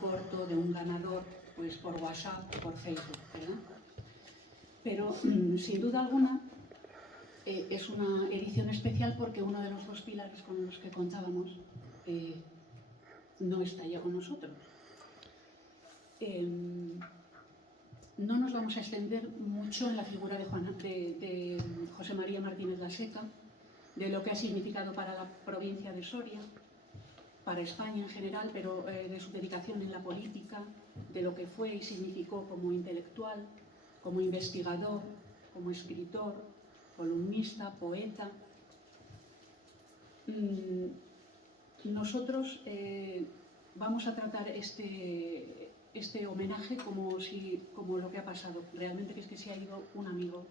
corto de un ganador pues por WhatsApp o por Facebook, ¿verdad? Pero sin duda alguna es una edición especial porque uno de los dos pilares con los que contábamos no está ya con nosotros. No nos vamos a extender mucho en la figura de José María Martínez Laseca, de lo que ha significado para la provincia de Soria, para España en general, pero de su dedicación en la política, de lo que fue y significó como intelectual, como investigador, como escritor, columnista, poeta. Nosotros vamos a tratar este homenaje como lo que ha pasado realmente, que es que se ha ido un amigo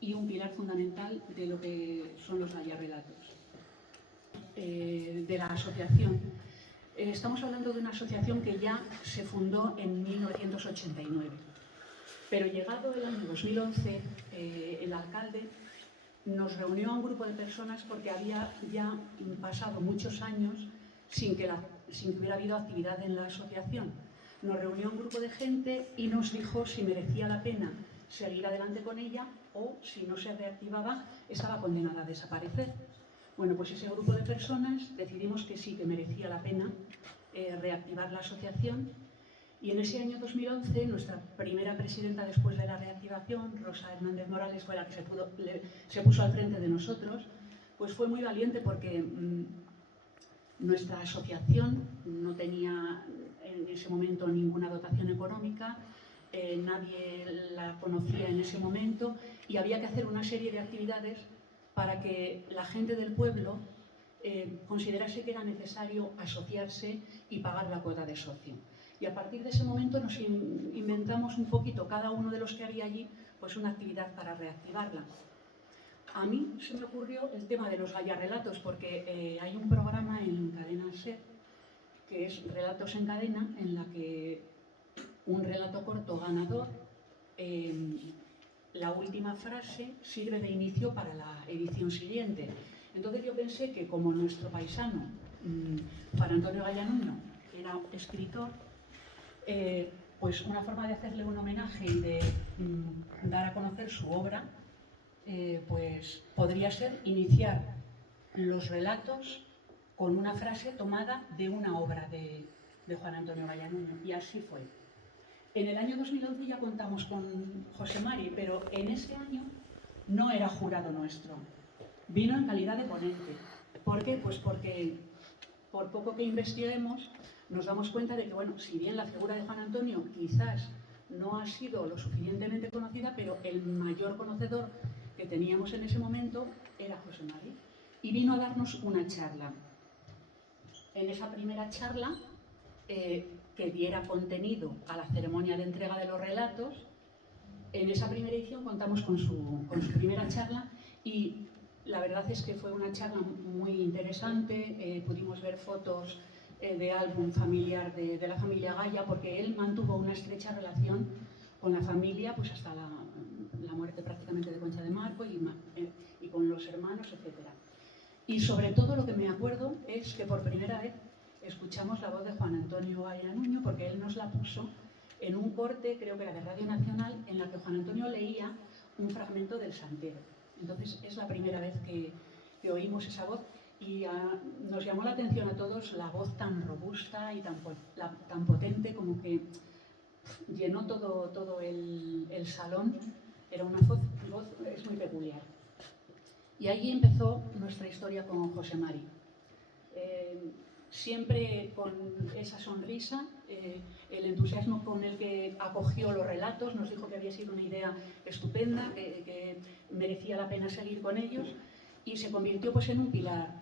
y un pilar fundamental de lo que son los Gallarrelatos, de la asociación. Estamos hablando de una asociación que ya se fundó en 1989, pero llegado el año 2011, el alcalde nos reunió a un grupo de personas porque había ya pasado muchos años sin que hubiera habido actividad en la asociación. Nos reunió un grupo de gente y nos dijo si merecía la pena seguir adelante con ella o, si no se reactivaba, estaba condenada a desaparecer. Bueno, pues ese grupo de personas decidimos que sí, que merecía la pena reactivar la asociación, y en ese año 2011 nuestra primera presidenta después de la reactivación, Rosa Hernández Morales, fue la que se puso al frente de nosotros. Pues fue muy valiente porque nuestra asociación no tenía en ese momento ninguna dotación económica, nadie la conocía en ese momento y había que hacer una serie de actividades para que la gente del pueblo considerase que era necesario asociarse y pagar la cuota de socio. Y a partir de ese momento nos inventamos un poquito, cada uno de los que había allí, pues una actividad para reactivarla. A mí se me ocurrió el tema de los Gallarrelatos, porque hay un programa en Cadena SER, que es Relatos en Cadena, en la que un relato corto ganador, la última frase sirve de inicio para la edición siguiente. Entonces yo pensé que como nuestro paisano, Juan Antonio Gallanuño, era escritor, pues una forma de hacerle un homenaje y de dar a conocer su obra, pues podría ser iniciar los relatos con una frase tomada de una obra de Juan Antonio Gallanuño, y así fue. En el año 2011 ya contamos con José Mari, pero en ese año no era jurado nuestro, vino en calidad de ponente. ¿Por qué? Pues porque por poco que investiguemos nos damos cuenta de que, bueno, si bien la figura de Juan Antonio quizás no ha sido lo suficientemente conocida, pero el mayor conocedor que teníamos en ese momento era José Mari, y vino a darnos una charla. En esa primera charla, que diera contenido a la ceremonia de entrega de los relatos, en esa primera edición contamos con su primera charla, y la verdad es que fue una charla muy interesante. Pudimos ver fotos de álbum familiar de la familia Gaya, porque él mantuvo una estrecha relación con la familia pues hasta la muerte prácticamente de Concha de Marco y con los hermanos, etc. Y sobre todo lo que me acuerdo es que por primera vez escuchamos la voz de Juan Antonio Gallanuño, porque él nos la puso en un corte, creo que era de Radio Nacional, en la que Juan Antonio leía un fragmento del Santero. Entonces es la primera vez que oímos esa voz, y nos llamó la atención a todos la voz tan robusta y tan potente, como que llenó todo el salón. Era una voz es muy peculiar. Y ahí empezó nuestra historia con José Mari. Siempre con esa sonrisa, el entusiasmo con el que acogió los relatos, nos dijo que había sido una idea estupenda, que merecía la pena seguir con ellos, y se convirtió pues en un pilar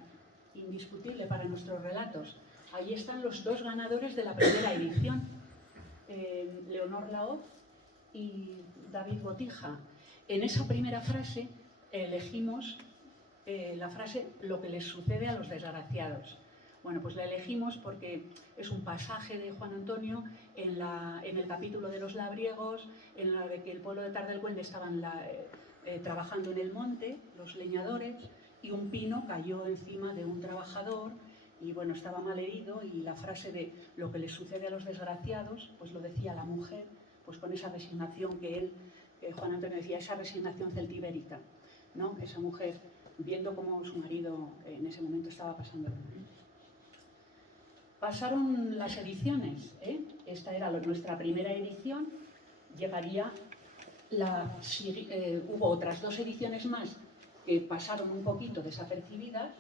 indiscutible para nuestros relatos. Ahí están los dos ganadores de la primera edición, Leonor Laoz y David Botija. En esa primera frase elegimos la frase "lo que les sucede a los desgraciados". Bueno, pues la elegimos porque es un pasaje de Juan Antonio en el capítulo de los labriegos, en la de que el pueblo de Tardelcuende estaban trabajando en el monte, los leñadores, y un pino cayó encima de un trabajador y bueno, estaba mal herido, y la frase de lo que les sucede a los desgraciados, pues lo decía la mujer, pues con esa resignación que él, Juan Antonio decía, esa resignación celtibérica, ¿no? Esa mujer viendo cómo su marido en ese momento estaba pasando. Pasaron las ediciones, ¿eh? Esta era nuestra primera edición, llegaría hubo otras 2 ediciones más que pasaron un poquito desapercibidas,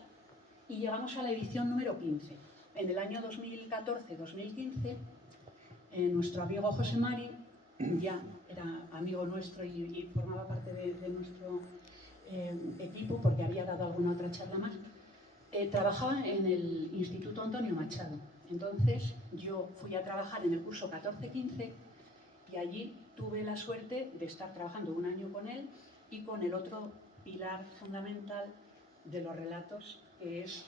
y llegamos a la edición número 15. En el año 2014-2015, nuestro amigo José Mari, ya era amigo nuestro y formaba parte de nuestro equipo, porque había dado alguna otra charla más, trabajaba en el Instituto Antonio Machado. Entonces yo fui a trabajar en el curso 14-15 y allí tuve la suerte de estar trabajando un año con él y con el otro pilar fundamental de los relatos, que es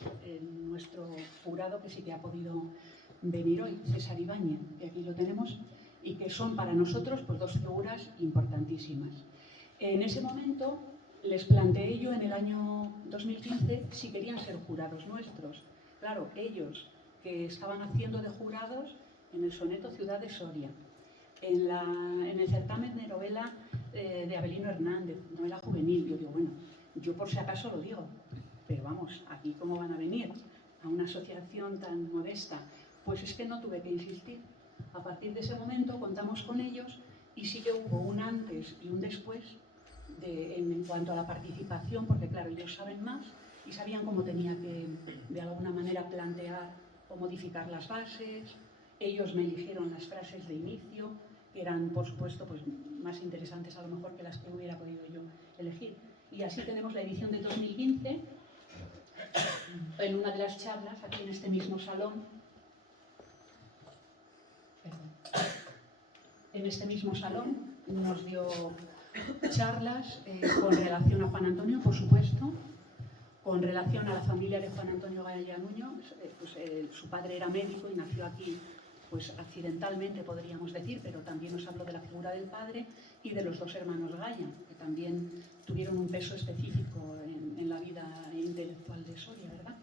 nuestro jurado, que sí que ha podido venir hoy, César Ibáñez, que aquí lo tenemos, y que son para nosotros pues 2 figuras importantísimas. En ese momento les planteé yo en el año 2015 si querían ser jurados nuestros. Claro, ellos que estaban haciendo de jurados en el soneto Ciudad de Soria, en el certamen de novela de Avelino Hernández, novela juvenil. Yo digo, bueno, yo por si acaso lo digo, pero vamos, aquí cómo van a venir a una asociación tan modesta. Pues es que no tuve que insistir. A partir de ese momento contamos con ellos, y sí que hubo un antes y un después en cuanto a la participación, porque claro, ellos saben más y sabían cómo tenía que de alguna manera plantear o modificar las bases. Ellos me eligieron las frases de inicio, que eran por supuesto pues más interesantes a lo mejor que las que hubiera podido yo elegir. Y así tenemos la edición de 2015. En una de las charlas, aquí en este mismo salón, nos dio charlas con relación a Juan Antonio, por supuesto, con relación a la familia de Juan Antonio Gaya Nuño. Su padre era médico y nació aquí pues accidentalmente, podríamos decir, pero también nos habló de la figura del padre y de los 2 hermanos Gaya, que también tuvieron un peso específico en la vida intelectual de Soria, ¿verdad?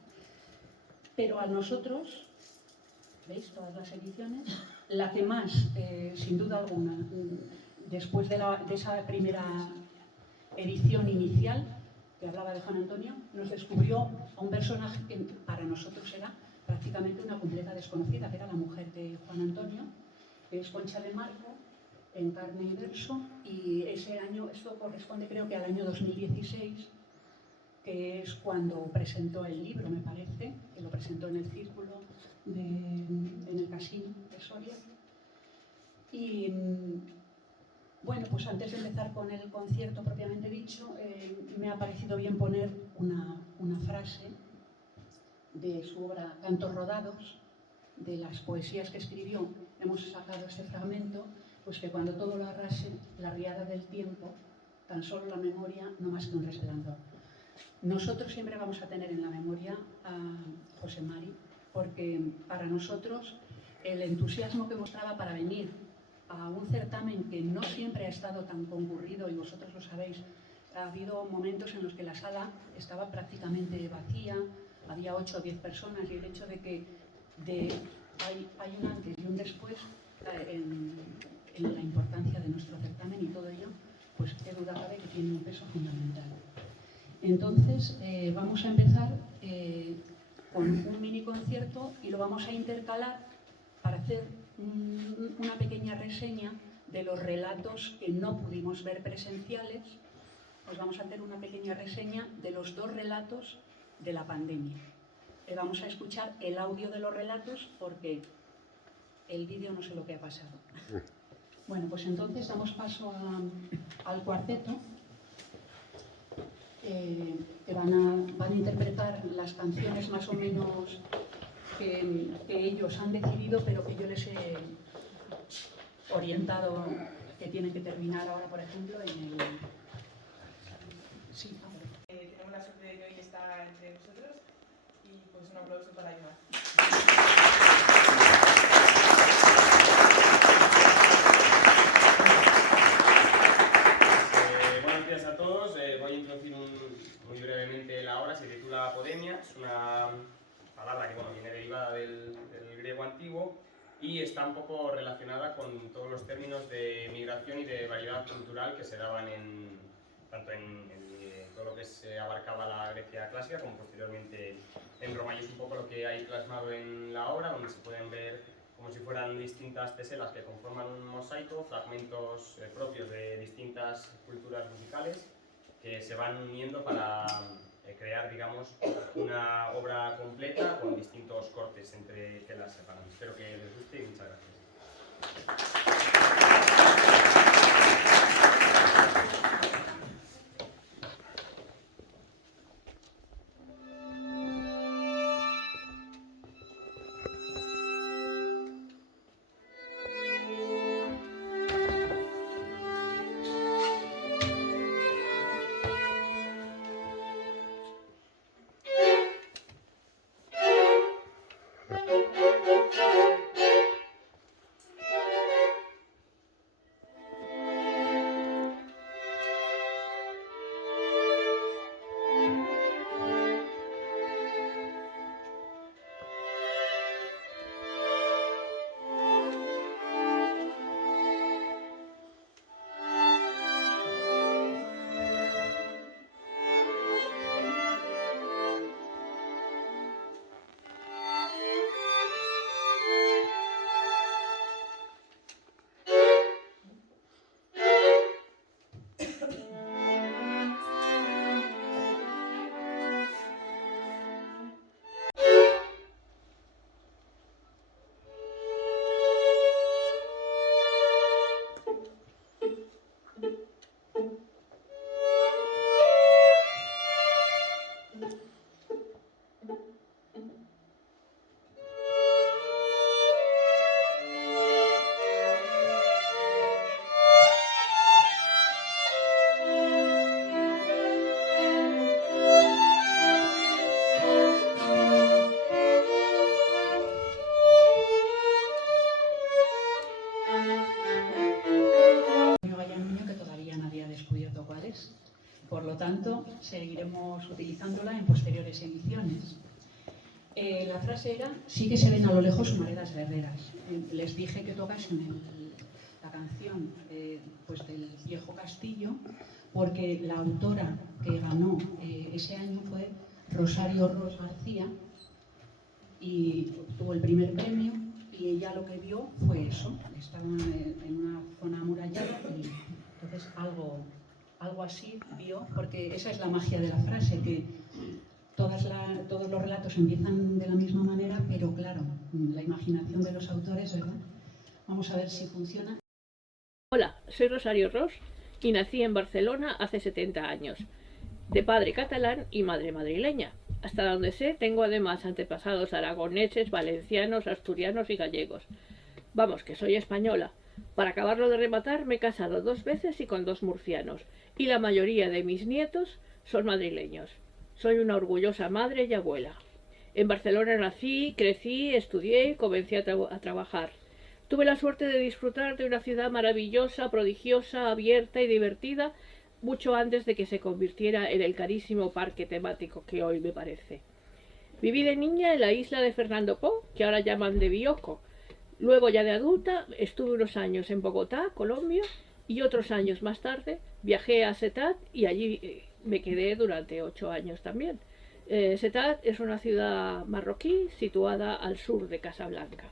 Pero a nosotros, ¿veis todas las ediciones? La que más, sin duda alguna, después de esa primera edición inicial, que hablaba de Juan Antonio, nos descubrió a un personaje que para nosotros era prácticamente una completa desconocida, que era la mujer de Juan Antonio, que es Concha de Marco, en carne y verso, y ese año, esto corresponde creo que al año 2016, que es cuando presentó el libro, me parece, que lo presentó en el Círculo, en el Casino de Soria. Y bueno, pues antes de empezar con el concierto propiamente dicho, me ha parecido bien poner una frase de su obra Cantos Rodados, de las poesías que escribió. Hemos sacado este fragmento, pues que cuando todo lo arrase, la riada del tiempo, tan solo la memoria, no más que un resplandor. Nosotros siempre vamos a tener en la memoria a José Mari, porque para nosotros el entusiasmo que mostraba para venir a un certamen que no siempre ha estado tan concurrido, y vosotros lo sabéis, ha habido momentos en los que la sala estaba prácticamente vacía, había 8 o 10 personas, y el hecho de que hay un antes y un después en la importancia de nuestro certamen y todo ello, pues qué duda cabe que tiene un peso fundamental. Entonces vamos a empezar con un mini concierto y lo vamos a intercalar para hacer una pequeña reseña de los relatos que no pudimos ver presenciales. Pues vamos a hacer una pequeña reseña de los 2 relatos de la pandemia. Vamos a escuchar el audio de los relatos porque el vídeo no sé lo que ha pasado. Bueno, pues entonces damos paso al cuarteto, que van a interpretar las canciones más o menos que ellos han decidido, pero que yo les he orientado que tienen que terminar ahora, por ejemplo, en el... Sí, tenemos la suerte de que hoy está entre nosotros y pues un aplauso para Ayunar. Buenos días a todos. Voy a introducir muy brevemente la obra. Se titula Apodemia. Es una palabra que bueno, viene derivada del griego antiguo y está un poco relacionada con todos los términos de migración y de variedad cultural que se daban tanto en todo lo que abarcaba la Grecia clásica como posteriormente en Roma, y es un poco lo que hay plasmado en la obra, donde se pueden ver como si fueran distintas teselas que conforman un mosaico, fragmentos propios de distintas culturas musicales que se van uniendo para crear, digamos, una obra completa con distintos cortes entre telas separadas. Espero que les guste y muchas gracias. Por lo tanto, seguiremos utilizándola en posteriores ediciones. La frase era: sí que se ven a lo lejos humaredas guerreras. Les dije que tocasen la canción pues del Viejo Castillo, porque la autora que ganó ese año fue Rosario Ros García, y obtuvo el primer premio, y ella lo que vio fue eso. Estaba en una zona amurallada y entonces algo así vio, porque esa es la magia de la frase, que todos los relatos empiezan de la misma manera, pero claro, la imaginación de los autores, ¿verdad? Vamos a ver si funciona. Hola, soy Rosario Ros y nací en Barcelona hace 70 años, de padre catalán y madre madrileña. Hasta donde sé, tengo además antepasados aragoneses, valencianos, asturianos y gallegos. Vamos, que soy española. Para acabarlo de rematar, me he casado 2 veces y con 2 murcianos, y la mayoría de mis nietos son madrileños. Soy una orgullosa madre y abuela. En Barcelona nací, crecí, estudié y comencé a trabajar. Tuve la suerte de disfrutar de una ciudad maravillosa, prodigiosa, abierta y divertida, mucho antes de que se convirtiera en el carísimo parque temático que hoy me parece. Viví de niña en la isla de Fernando Poo, que ahora llaman de Bioko. Luego, ya de adulta, estuve unos años en Bogotá, Colombia, y otros años más tarde viajé a Settat y allí me quedé durante 8 años también. Settat es una ciudad marroquí situada al sur de Casablanca.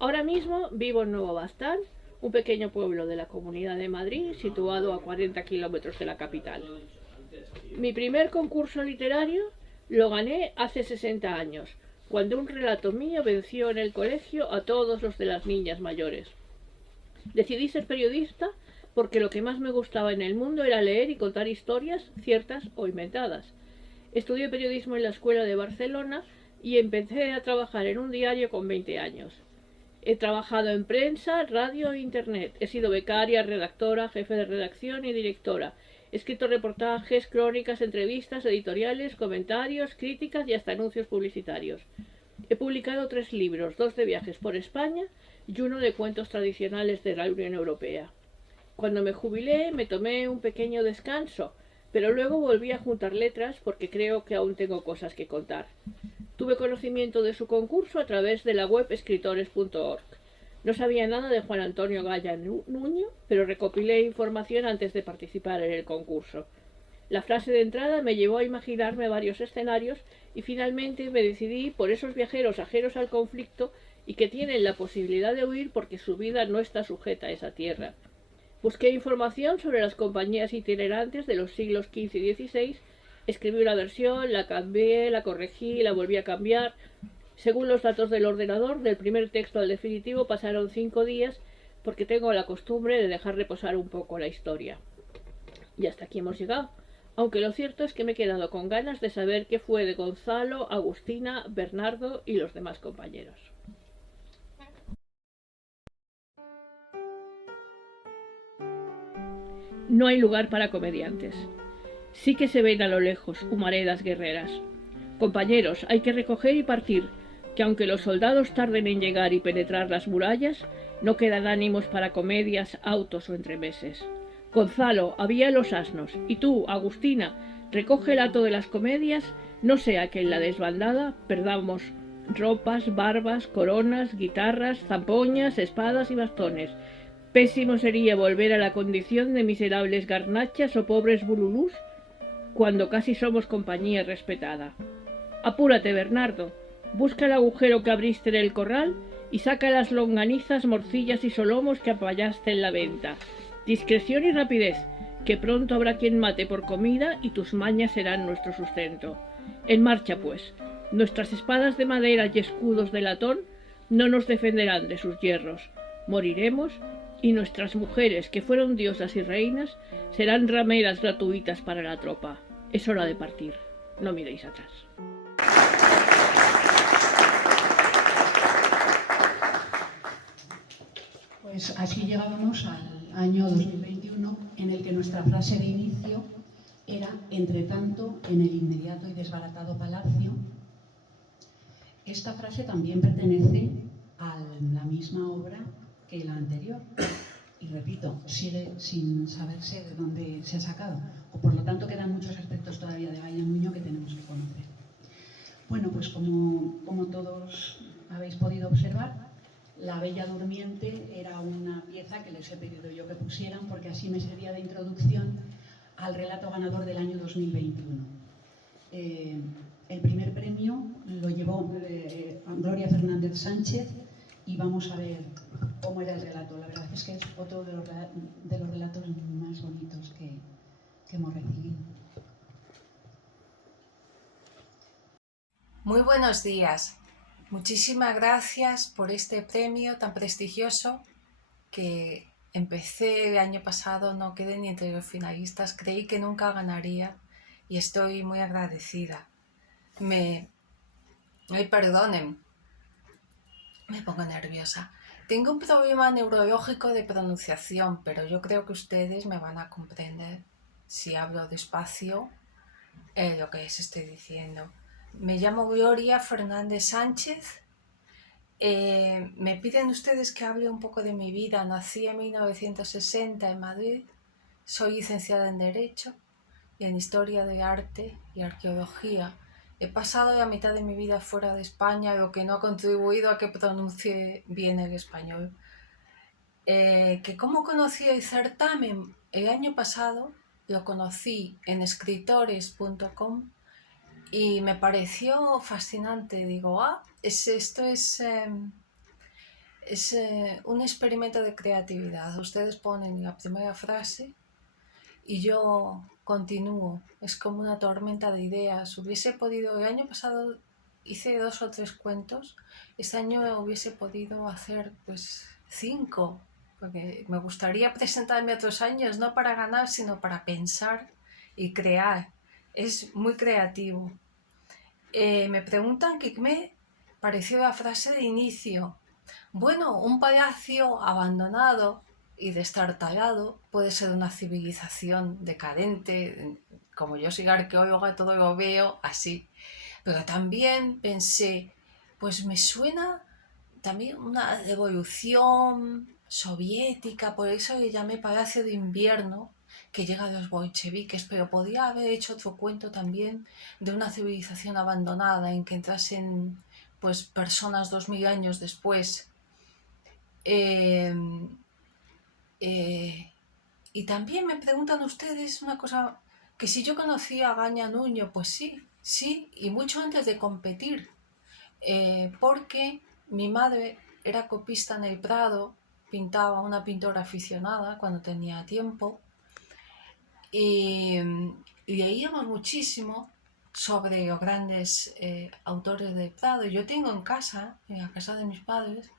Ahora mismo vivo en Nuevo Bastán, un pequeño pueblo de la Comunidad de Madrid situado a 40 kilómetros de la capital. Mi primer concurso literario lo gané hace 60 años, cuando un relato mío venció en el colegio a todos los de las niñas mayores. Decidí ser periodista porque lo que más me gustaba en el mundo era leer y contar historias, ciertas o inventadas. Estudié periodismo en la Escuela de Barcelona y empecé a trabajar en un diario con 20 años. He trabajado en prensa, radio e internet. He sido becaria, redactora, jefe de redacción y directora. He escrito reportajes, crónicas, entrevistas, editoriales, comentarios, críticas y hasta anuncios publicitarios. He publicado 3 libros, 2 de viajes por España y uno de cuentos tradicionales de la Unión Europea. Cuando me jubilé me tomé un pequeño descanso, pero luego volví a juntar letras porque creo que aún tengo cosas que contar. Tuve conocimiento de su concurso a través de la web escritores.org. No sabía nada de Juan Antonio Gaya Nuño, pero recopilé información antes de participar en el concurso. La frase de entrada me llevó a imaginarme varios escenarios y finalmente me decidí por esos viajeros ajenos al conflicto y que tienen la posibilidad de huir porque su vida no está sujeta a esa tierra. Busqué información sobre las compañías itinerantes de los siglos XV y XVI, escribí una versión, la cambié, la corregí, la volví a cambiar. Según los datos del ordenador, del primer texto al definitivo pasaron 5 días porque tengo la costumbre de dejar reposar un poco la historia. Y hasta aquí hemos llegado. Aunque lo cierto es que me he quedado con ganas de saber qué fue de Gonzalo, Agustina, Bernardo y los demás compañeros. No hay lugar para comediantes. Sí que se ven a lo lejos humaredas guerreras. Compañeros, hay que recoger y partir, que aunque los soldados tarden en llegar y penetrar las murallas, no quedan ánimos para comedias, autos o entremeses. Gonzalo, avía los asnos, y tú, Agustina, recoge el hato de las comedias, no sea que en la desbandada perdamos ropas, barbas, coronas, guitarras, zampoñas, espadas y bastones. Pésimo sería volver a la condición de miserables garnachas o pobres bululús cuando casi somos compañía respetada. Apúrate, Bernardo, busca el agujero que abriste en el corral y saca las longanizas, morcillas y solomos que apallaste en la venta. Discreción y rapidez, que pronto habrá quien mate por comida y tus mañas serán nuestro sustento. En marcha, pues. Nuestras espadas de madera y escudos de latón no nos defenderán de sus hierros. Moriremos y nuestras mujeres, que fueron diosas y reinas, serán rameras gratuitas para la tropa. Es hora de partir. No miréis atrás. Pues así llegábamos al año 2021, en el que nuestra frase de inicio era: entre tanto, en el inmediato y desbaratado palacio. Esta frase también pertenece a la misma obra que la anterior. Y repito, sigue sin saberse de dónde se ha sacado. O por lo tanto quedan muchos aspectos todavía de Gaya Nuño que tenemos que conocer. Bueno, pues como todos habéis podido observar, La Bella Durmiente era una pieza que les he pedido yo que pusieran porque así me servía de introducción al relato ganador del año 2021. El primer premio lo llevó Gloria Fernández Sánchez y vamos a ver cómo era el relato. La verdad es que es otro de los relatos más bonitos que hemos recibido. Muy buenos días. Muchísimas gracias por este premio tan prestigioso que empecé el año pasado, no quedé ni entre los finalistas, creí que nunca ganaría y estoy muy agradecida. Perdonen, me pongo nerviosa. Tengo un problema neurológico de pronunciación, pero yo creo que ustedes me van a comprender si hablo despacio lo que les estoy diciendo. Me llamo Gloria Fernández Sánchez. Me piden ustedes que hable un poco de mi vida. Nací en 1960 en Madrid. Soy licenciada en Derecho y en Historia de Arte y Arqueología. He pasado la mitad de mi vida fuera de España, lo que no ha contribuido a que pronuncie bien el español. ¿Cómo conocí el certamen? El año pasado lo conocí en escritores.com y me pareció fascinante. Digo, esto es un experimento de creatividad. Ustedes ponen la primera frase y yo continúo. Es como una tormenta de ideas. El año pasado hice 2 o 3 cuentos. Este año hubiese podido hacer 5, porque me gustaría presentarme otros años, no para ganar, sino para pensar y crear. Es muy creativo. Me preguntan qué me pareció la frase de inicio. Bueno, un palacio abandonado y destartalado puede ser una civilización decadente. Como yo soy arqueóloga, todo lo veo así. Pero también pensé, pues me suena también una revolución soviética, por eso le llamé Palacio de Invierno, que llega de los bolcheviques, pero podía haber hecho otro cuento también de una civilización abandonada en que entrasen pues personas 2000 años después. Eh, y también me preguntan ustedes una cosa, que si yo conocía a Gaña Nuño, pues sí, y mucho antes de competir, porque mi madre era copista en el Prado, pintaba, una pintora aficionada cuando tenía tiempo, y leíamos muchísimo sobre los grandes autores del Prado. Yo tengo en casa, en la casa de mis padres,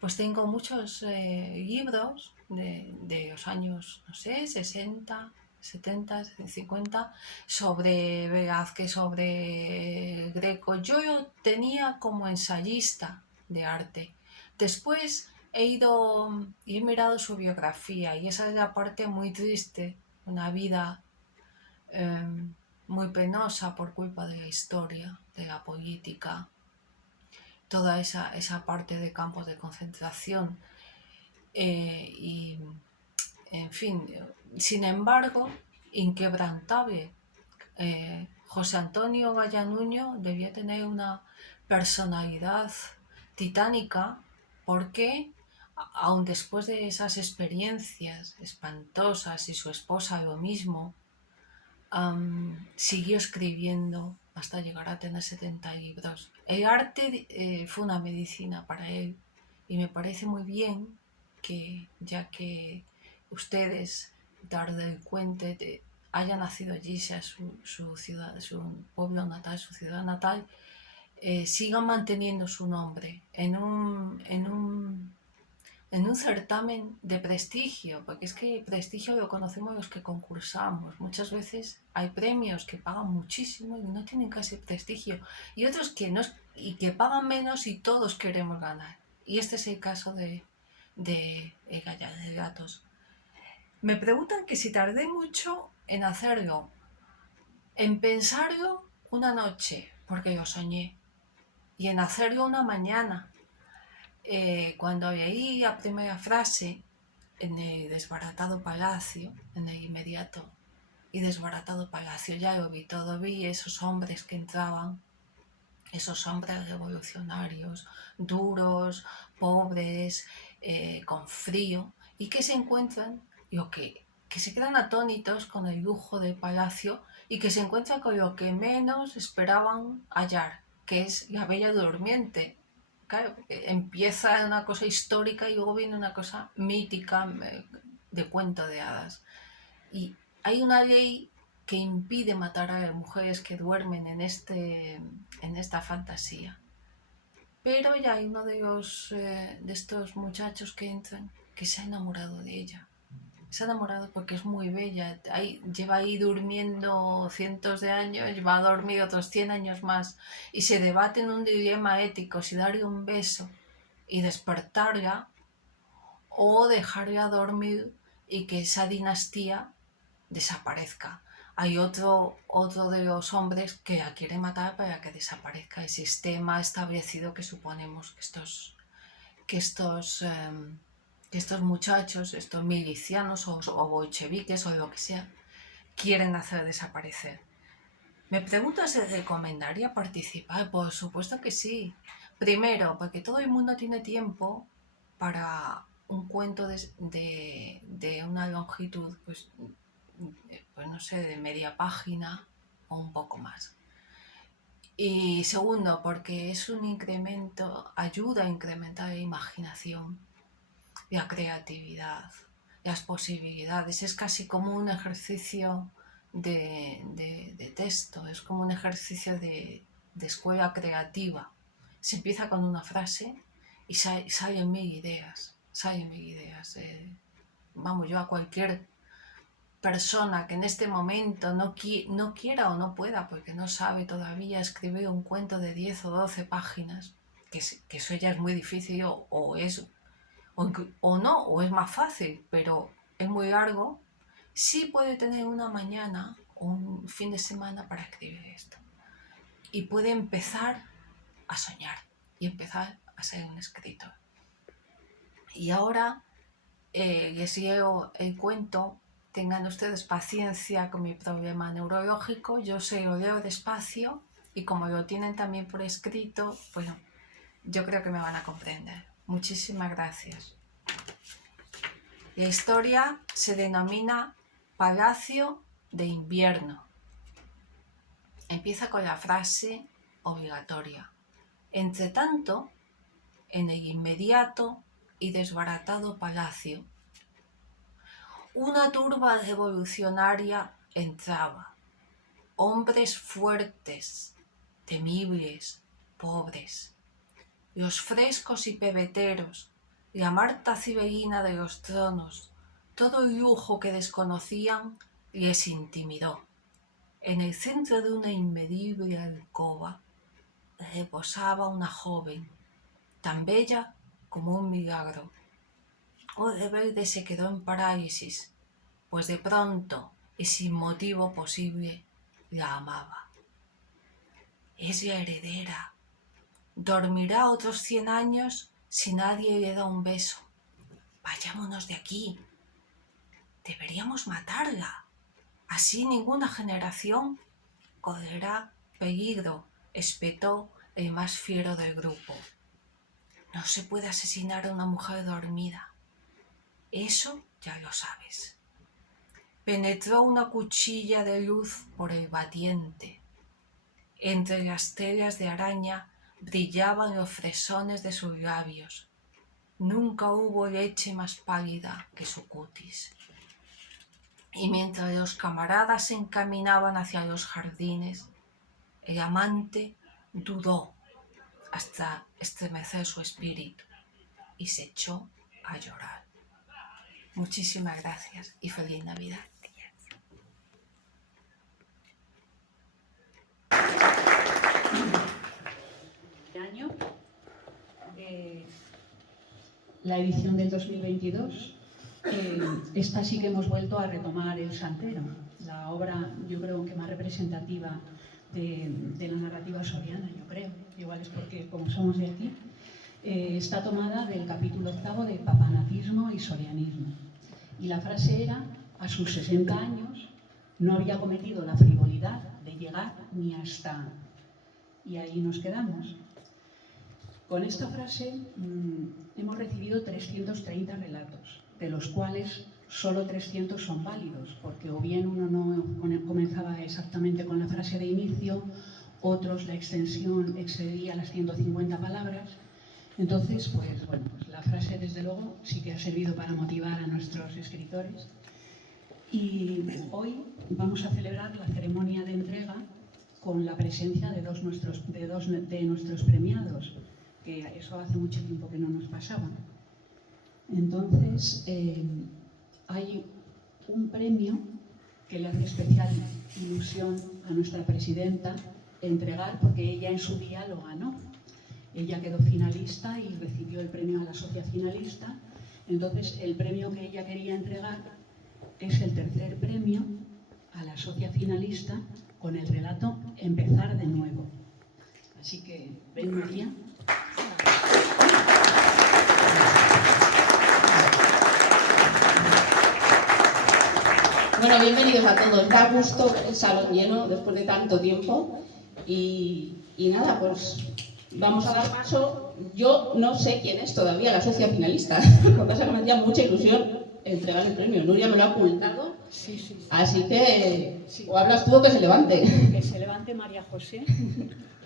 pues tengo muchos libros de los años, no sé, 60, 70, 50, sobre Velázquez, sobre Greco. Yo lo tenía como ensayista de arte. Después he mirado su biografía y esa es la parte muy triste, una vida muy penosa por culpa de la historia, de la política, toda esa parte de campos de concentración. Y, en fin, sin embargo, inquebrantable. José Antonio Gaya Nuño debía tener una personalidad titánica porque, aun después de esas experiencias espantosas y su esposa lo mismo, siguió escribiendo hasta llegar a tener 70 libros. El arte fue una medicina para él y me parece muy bien que, ya que ustedes, tarde del Cuente, haya nacido allí, sea su ciudad, su pueblo natal, su ciudad natal, sigan manteniendo su nombre en un certamen de prestigio, porque es que prestigio lo conocemos los que concursamos. Muchas veces hay premios que pagan muchísimo y no tienen casi prestigio, y otros que no, y que pagan menos y todos queremos ganar. Y este es el caso de Gaya de Gatos. Me preguntan que si tardé mucho en hacerlo, en pensarlo una noche, porque lo soñé, y en hacerlo una mañana. Cuando leí la primera frase en el desbaratado palacio, en el inmediato y desbaratado palacio, ya lo vi todo, vi esos hombres que entraban, esos hombres revolucionarios, duros, pobres, con frío, y que se encuentran, que se quedan atónitos con el lujo del palacio y que se encuentran con lo que menos esperaban hallar, que es la Bella Durmiente. Claro, empieza una cosa histórica y luego viene una cosa mítica de cuento de hadas. Y hay una ley que impide matar a las mujeres que duermen en esta fantasía. Pero ya hay uno de estos muchachos que entran que se ha enamorado de ella. Se ha enamorado porque es muy bella. Lleva ahí durmiendo cientos de años, va a dormir otros 100 años más. Y se debate en un dilema ético si darle un beso y despertarla o dejarla dormir y que esa dinastía desaparezca. Hay otro de los hombres que la quiere matar para que desaparezca el sistema establecido que suponemos que estos muchachos, estos milicianos o bolcheviques o lo que sea, quieren hacer desaparecer. Me pregunto si recomendaría participar. Por supuesto que sí. Primero, porque todo el mundo tiene tiempo para un cuento de una longitud, pues no sé, de media página o un poco más. Y segundo, porque es un incremento, ayuda a incrementar la imaginación, la creatividad, las posibilidades. Es casi como un ejercicio de texto, es como un ejercicio de escuela creativa. Se empieza con una frase y salen mil ideas. Vamos, yo a cualquier persona que en este momento no quiera o no pueda, porque no sabe todavía escribir un cuento de 10 o 12 páginas, que eso ya es muy difícil o no, o es más fácil, pero es muy largo, sí puede tener una mañana o un fin de semana para escribir esto. Y puede empezar a soñar y empezar a ser un escritor. Y ahora les leo el cuento tengan ustedes paciencia con mi problema neurológico. Yo se lo leo despacio y como lo tienen también por escrito, bueno, yo creo que me van a comprender. Muchísimas gracias. La historia se denomina Palacio de Invierno. Empieza con la frase obligatoria. Entre tanto, en el inmediato y desbaratado palacio, una turba revolucionaria entraba. Hombres fuertes, temibles, pobres. Los frescos y pebeteros, la Marta Cibelina de los tronos, todo el lujo que desconocían les intimidó. En el centro de una inmedible alcoba reposaba una joven, tan bella como un milagro. O Rebelde se quedó en parálisis, pues de pronto y sin motivo posible la amaba. Es la heredera. Dormirá otros 100 años si nadie le da un beso. Vayámonos de aquí. Deberíamos matarla. Así ninguna generación correrá peligro, espetó el más fiero del grupo. No se puede asesinar a una mujer dormida. Eso ya lo sabes. Penetró una cuchilla de luz por el batiente. Entre las telas de araña brillaban los fresones de sus labios. Nunca hubo leche más pálida que su cutis. Y mientras los camaradas se encaminaban hacia los jardines, el amante dudó hasta estremecer su espíritu y se echó a llorar. Muchísimas gracias y feliz Navidad. Año, la edición del 2022, esta sí que hemos vuelto a retomar El Santero, la obra yo creo que más representativa de la narrativa soriana, yo creo. Igual es porque como somos de aquí, está tomada del capítulo 8 de Papanatismo y Sorianismo. Y la frase era: a sus 60 años no había cometido la frivolidad de llegar ni hasta... Y ahí nos quedamos. Con esta frase hemos recibido 330 relatos, de los cuales solo 300 son válidos, porque o bien uno no comenzaba exactamente con la frase de inicio, otros la extensión excedía las 150 palabras. Entonces, pues bueno, pues la frase desde luego sí que ha servido para motivar a nuestros escritores. Y hoy vamos a celebrar la ceremonia de entrega con la presencia de dos de nuestros premiados, que eso hace mucho tiempo que no nos pasaba. Entonces, hay un premio que le hace especial ilusión a nuestra presidenta entregar, porque ella en su día lo ganó. Ella quedó finalista y recibió el premio a la socia finalista. Entonces, el premio que ella quería entregar es el tercer premio a la socia finalista con el relato Empezar de nuevo. Así que, ven María. Bueno, bienvenidos a todos. Da gusto ver el salón lleno después de tanto tiempo. Y nada, pues vamos a dar paso. Yo no sé quién es todavía la socia finalista. Lo que pasa es que me hacía mucha ilusión entregar el premio. Nuria me lo ha ocultado. Sí. Así que o hablas tú o que se levante. Que se levante María José,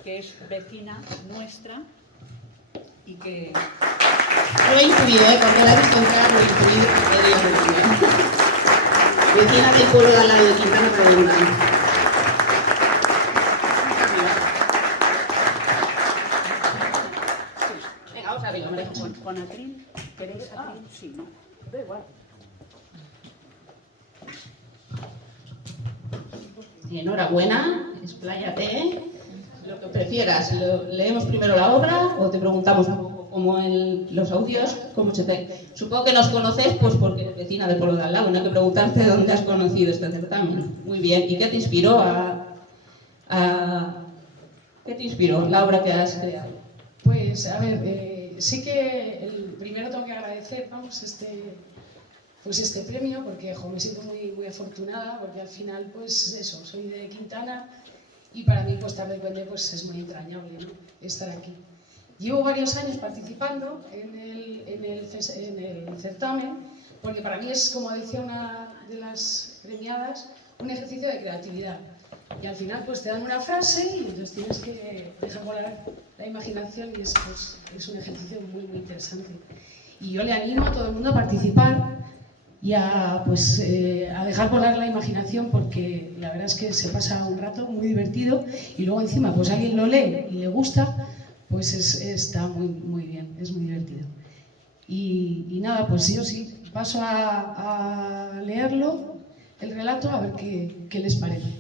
que es vecina nuestra y que... Lo he intuido, porque la he visto entrar, lo he intuido. Vecina del pueblo de al lado de Quintana Redonda. Venga, vamos arriba, María José. Con atril, ¿queréis atril? Sí, ¿no? Da igual. Y enhorabuena, expláyate, lo que prefieras. ¿Leemos primero la obra o te preguntamos un poco como en los audios cómo se te... Supongo que nos conoces pues porque eres vecina del pueblo de al lado, no hay que preguntarte dónde has conocido este certamen. Muy bien, ¿y qué te inspiró ¿Qué te inspiró la obra que has creado? Pues, a ver, sí que primero tengo que agradecer, vamos, pues este premio, porque me siento muy, muy afortunada, porque al final, pues eso, soy de Quintana y para mí, pues Tarde Cuende, pues es muy entrañable, ¿no?, estar aquí. Llevo varios años participando en el certamen, porque para mí es, como decía una de las premiadas, un ejercicio de creatividad. Y al final pues te dan una frase y entonces tienes que dejar volar la imaginación y es un ejercicio muy, muy interesante. Y yo le animo a todo el mundo a participar y a dejar volar la imaginación, porque la verdad es que se pasa un rato muy divertido y luego encima pues alguien lo lee y le gusta, pues está muy, muy bien, es muy divertido. Y nada, pues yo sí paso a leerlo, el relato, a ver qué les parece.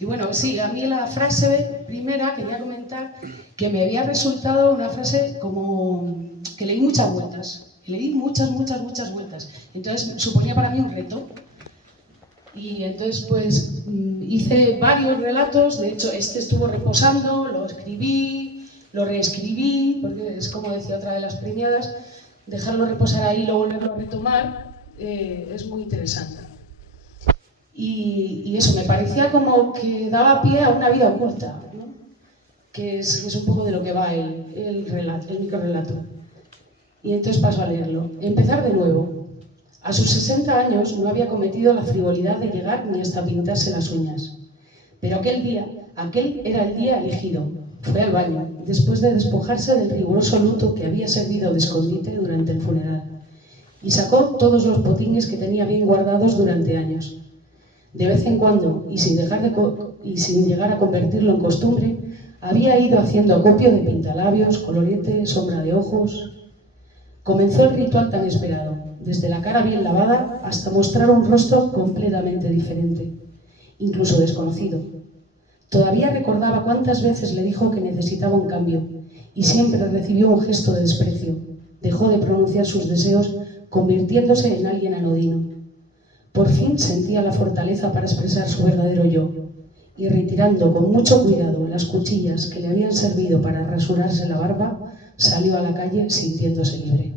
Y bueno, sí, a mí la frase primera quería comentar que me había resultado una frase como que leí muchas vueltas. Le di muchas vueltas. Entonces suponía para mí un reto. Y entonces pues hice varios relatos, de hecho este estuvo reposando, lo escribí, lo reescribí, porque es como decía otra de las premiadas, dejarlo reposar ahí y luego volverlo a retomar es muy interesante. Y eso, me parecía como que daba pie a una vida oculta, ¿no?, que es un poco de lo que va el microrrelato. Y entonces paso a leerlo. Empezar de nuevo. A sus 60 años no había cometido la frivolidad de llegar ni hasta pintarse las uñas. Pero aquel era el día elegido. Fue al baño, después de despojarse del riguroso luto que había servido de escondite durante el funeral, y sacó todos los botines que tenía bien guardados durante años. De vez en cuando, y sin llegar a convertirlo en costumbre, había ido haciendo acopio de pintalabios, colorete, sombra de ojos. Comenzó el ritual tan esperado, desde la cara bien lavada hasta mostrar un rostro completamente diferente, incluso desconocido. Todavía recordaba cuántas veces le dijo que necesitaba un cambio, y siempre recibió un gesto de desprecio. Dejó de pronunciar sus deseos, convirtiéndose en alguien anodino. Por fin sentía la fortaleza para expresar su verdadero yo, y retirando con mucho cuidado las cuchillas que le habían servido para rasurarse la barba, salió a la calle sintiéndose libre.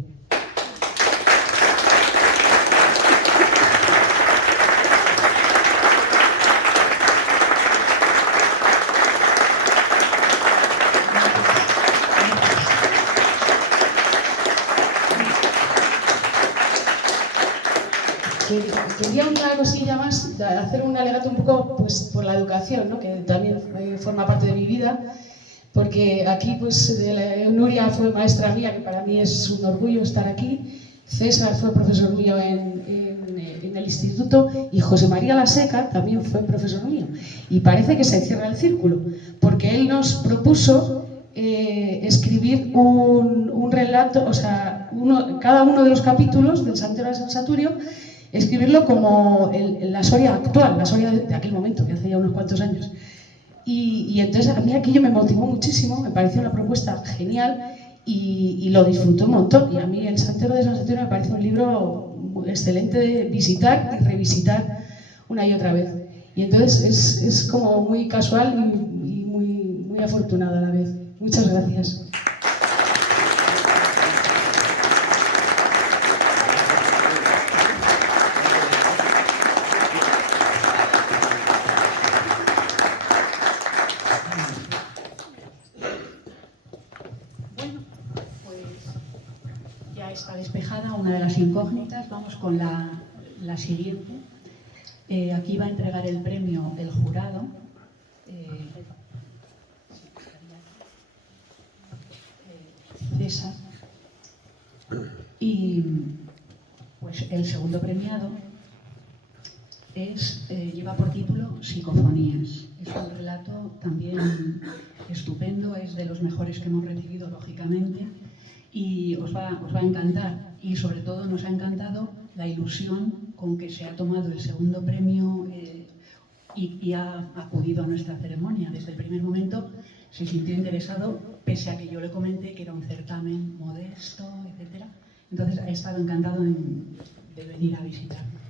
Quería una cosilla más, hacer un alegato un poco pues, por la educación, ¿no?, que también forma parte de mi vida, porque aquí pues Nuria fue maestra mía, que para mí es un orgullo estar aquí, César fue profesor mío en el instituto y José María Laseca también fue profesor mío. Y parece que se cierra el círculo, porque él nos propuso escribir un relato, o sea, cada uno de los capítulos del Santero de San Saturio, escribirlo como la Soria actual, la Soria de aquel momento, que hace ya unos cuantos años. Y entonces a mí aquello me motivó muchísimo, me pareció una propuesta genial y lo disfruté un montón. Y a mí el Santero de San Saturio me parece un libro excelente de visitar y revisitar una y otra vez. Y entonces es como muy casual y muy afortunado a la vez. Muchas gracias. Está despejada una de las incógnitas. Vamos con la siguiente. Aquí va a entregar el premio el jurado. César. Y pues el segundo premiado lleva por título Psicofonías. Es un relato también estupendo, es de los mejores que hemos recibido, lógicamente. Y os va a encantar, y sobre todo nos ha encantado la ilusión con que se ha tomado el segundo premio y ha acudido a nuestra ceremonia. Desde el primer momento se sintió interesado, pese a que yo le comenté que era un certamen modesto, etc. Entonces ha estado encantado de venir a visitarnos.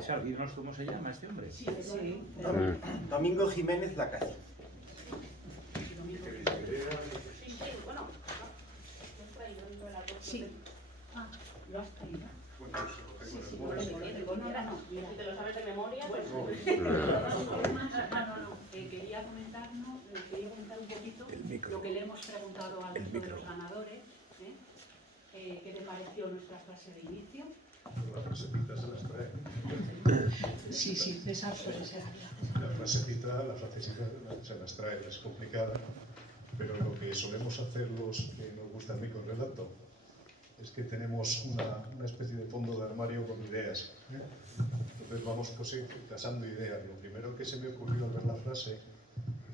César, dinos cómo se llama este hombre. Sí. Domingo Jiménez Lacalle. Sí. Ah, lo has traído. Sí, no, mira. Si te lo sabes de memoria, pues... No. Quería comentar un poquito lo que le hemos preguntado al resto de los ganadores. ¿Qué te pareció nuestra frase de inicio? La frasecita se las trae. Sí, César suele ser. La frasecita se las trae, es complicada, pero lo que solemos hacer los que nos gusta el microrrelato es que tenemos una especie de fondo de armario con ideas. Entonces vamos casando ideas. Lo primero que se me ocurrió al ver la frase,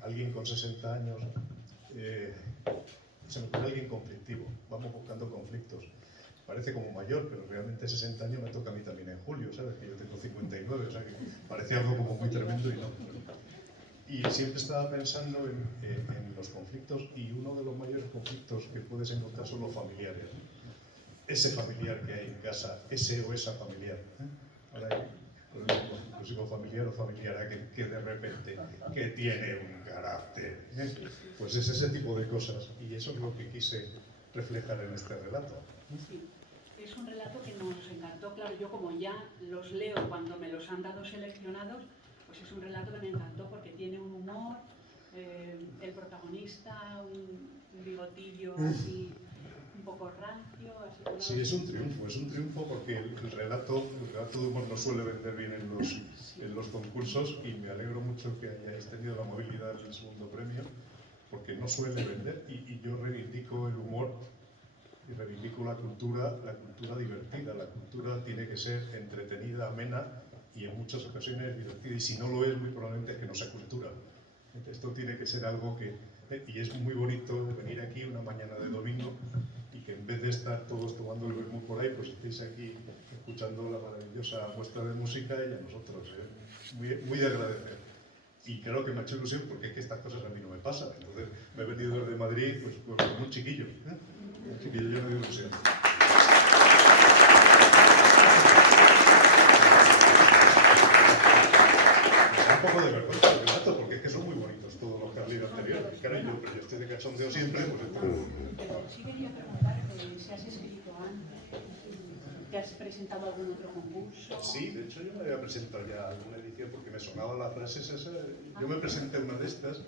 alguien con 60 años, se me ocurre alguien conflictivo, vamos buscando conflictos. Parece como mayor, pero realmente 60 años me toca a mí también en julio, ¿sabes? Que yo tengo 59, o sea que parece algo como muy tremendo y no. Y siempre estaba pensando en los conflictos, y uno de los mayores conflictos que puedes encontrar son los familiares. Ese familiar que hay en casa, ese o esa familiar. Ahora, inclusive familiar o familiar que de repente, que tiene un carácter. Pues es ese tipo de cosas, y eso es lo que quise reflejar en este relato. Sí. Es un relato que nos encantó, claro, yo como ya los leo cuando me los han dado seleccionados, pues es un relato que me encantó porque tiene un humor, el protagonista, un bigotillo así un poco rancio, así. Sí, es un triunfo porque el relato de humor no suele vender bien en los concursos, y me alegro mucho que hayáis tenido la movilidad del segundo premio, porque no suele vender, y yo reivindico el humor. Y reivindico la cultura divertida. La cultura tiene que ser entretenida, amena y en muchas ocasiones divertida. Y si no lo es, muy probablemente es que no sea cultura. Esto tiene que ser algo que... Y es muy bonito venir aquí una mañana de domingo y que en vez de estar todos tomando el vermut por ahí, pues estéis aquí escuchando la maravillosa muestra de música, y a nosotros. Muy, muy de agradecer. Y claro que me ha hecho ilusión porque es que estas cosas a mí no me pasan. Entonces me he venido desde Madrid pues como un chiquillo. Así que yo no digo ilusión. Me da un poco de vergüenza el relato, porque es que son muy bonitos todos los que han leído anteriores. Claro, pero yo estoy de cachondeo siempre, pues esto... Pero sí quería preguntar si has escrito antes, ¿te has presentado algún otro concurso? Sí, de hecho yo me había presentado ya alguna edición porque me sonaban las frases esas. Yo me presenté una de estas.